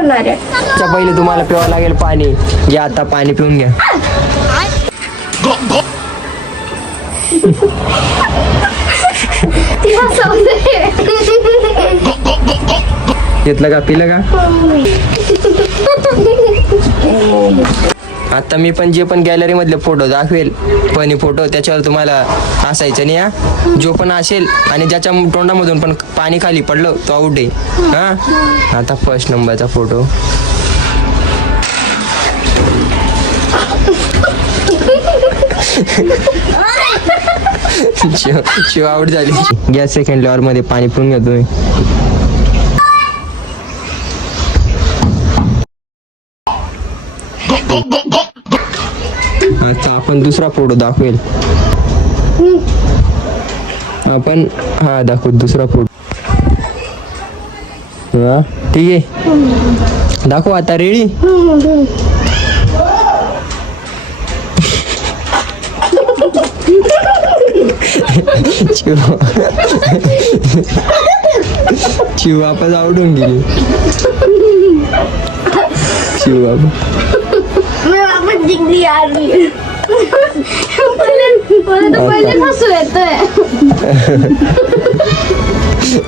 सोडणार आहे. पहिले तुम्हाला प्यावं लागेल पाणी. घ्या आता पाणी पिऊन घ्या. घेतलं का, पिलं का? आता मी पण जे पण गॅलरी मधले फोटो दाखवेल फनी फोटो, त्याच्यावर तुम्हाला हसायचं नाही हा. जो पण असेल आणि ज्याच्या तोंडामधून पण पाणी खाली पडलं तो आउट आहे हा. आता फर्स्ट नंबरचा फोटो. शिव आउट झाली. गॅस सेकंड लेअर मध्ये पाणी पिऊन घ्या तुम्ही. आता आपण दुसरा फोटो दाखवेल. आपण हा दाखवू दुसरा फोटो. हा ठीक आहे, दाखव आता. रेडी? शिव वापस आवडून गेली. शिव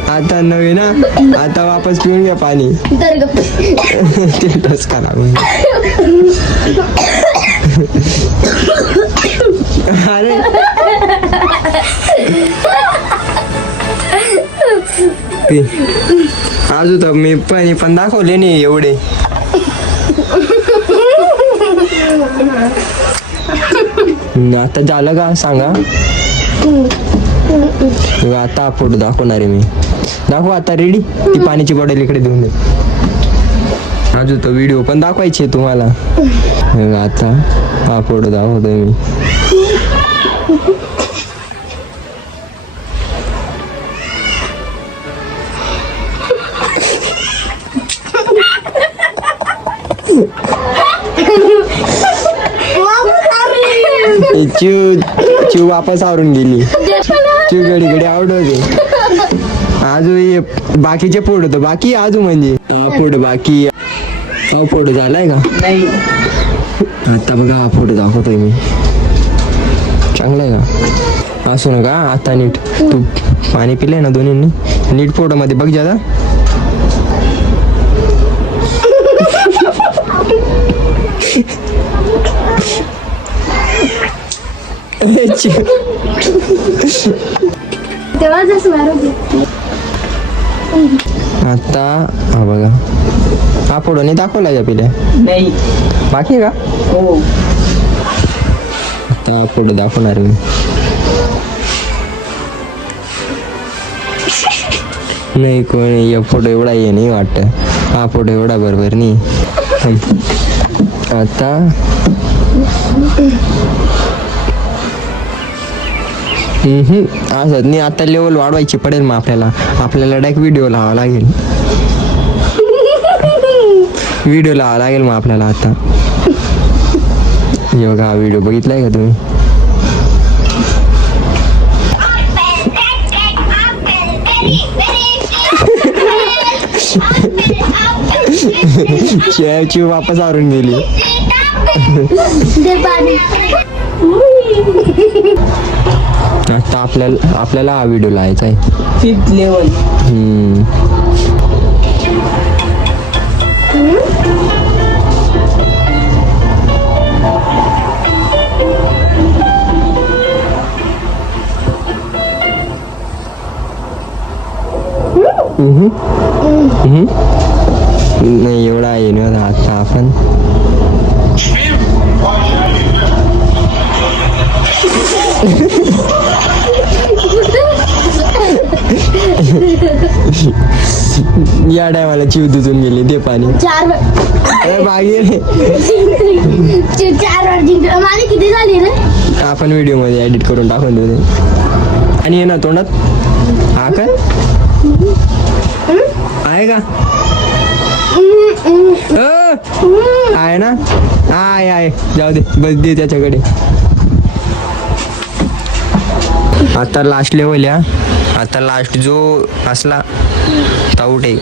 आता नवीन ना, आता वापस पिऊन घ्या पाणी. तेच करा. अरे अजून तर मी पण दाखवले नाही एवढे. आता झालं का सांगा. आता फोटो दाखवणार आहे मी. दाखव आता. रेडी? ती पाण्याची बॉटल इकडे देऊन दे. अजून तो व्हिडिओ पण दाखवायचे तुम्हाला. आता हा फोटो दाखवतोय मी. चिव वापस आवरून गेली. चिव घडी घडी आवडवते. अजून बाकीचे फोटो तर बाकी अजून म्हणजे फोटो बाकी. हा फोटो झालाय का? नाही. आता बघा हा फोटो दाखवतोय मी. चांगला आहे का? असू नका आता. नीट तू पाणी पिलंय ना दोन्हींनी. नीट फोटो मध्ये बघ जरा. आता हा बघा. हा फोटो नाही दाखवला का पिल्या? नाही. बाकी का? हो. आता फोटो दाखवणार मी. नाही कोणी फोटो एवढा हे नाही वाटत. हा फोटो एवढा बरोबर नाही. आता असं नाही. आता लेवल वाढवायची पडेल मग आपल्याला डायरेक्ट व्हिडिओ लावावा लागेल. मग आपल्याला आता. हे बघा हा व्हिडिओ बघितलाय का तुम्ही? चिव वापस आवरून गेली. आता आपल्याला हा व्हिडिओ लावायचा आहे. 5th level. नाही एवढा आहे ना आता आपण. या टायमाला चिव दुजून गेली ते पाणी. किती झाली रे? आपण व्हिडिओ मध्ये एडिट करून टाकून देऊ. आणि ये ना तोंडात. हा काय आहे का? आहे ना? आहे. जाऊ दे, बस दे त्याच्याकडे. आता लास्ट लेवल या. आता लास्ट जो असला आउट आहे.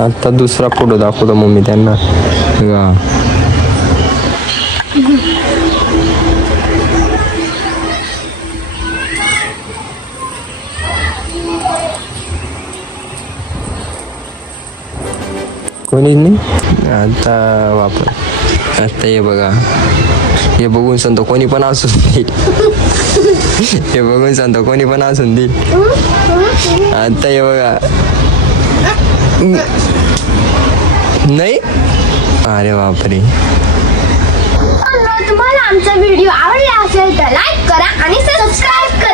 आता दुसरा फोटो दाखवतो मम्मी त्यांना बघा. कोणीच नाही आता वापर. आता हे बघा, हे बघून सांगतो कोणी पण असून देईल. हे बघून सांगतो कोणी पण असून देईल. आता हे बघा नाही. अरे बापरे. तुम्हाला आमचा व्हिडिओ आवडला असेल तर लाईक करा आणि सबस्क्राईब करा.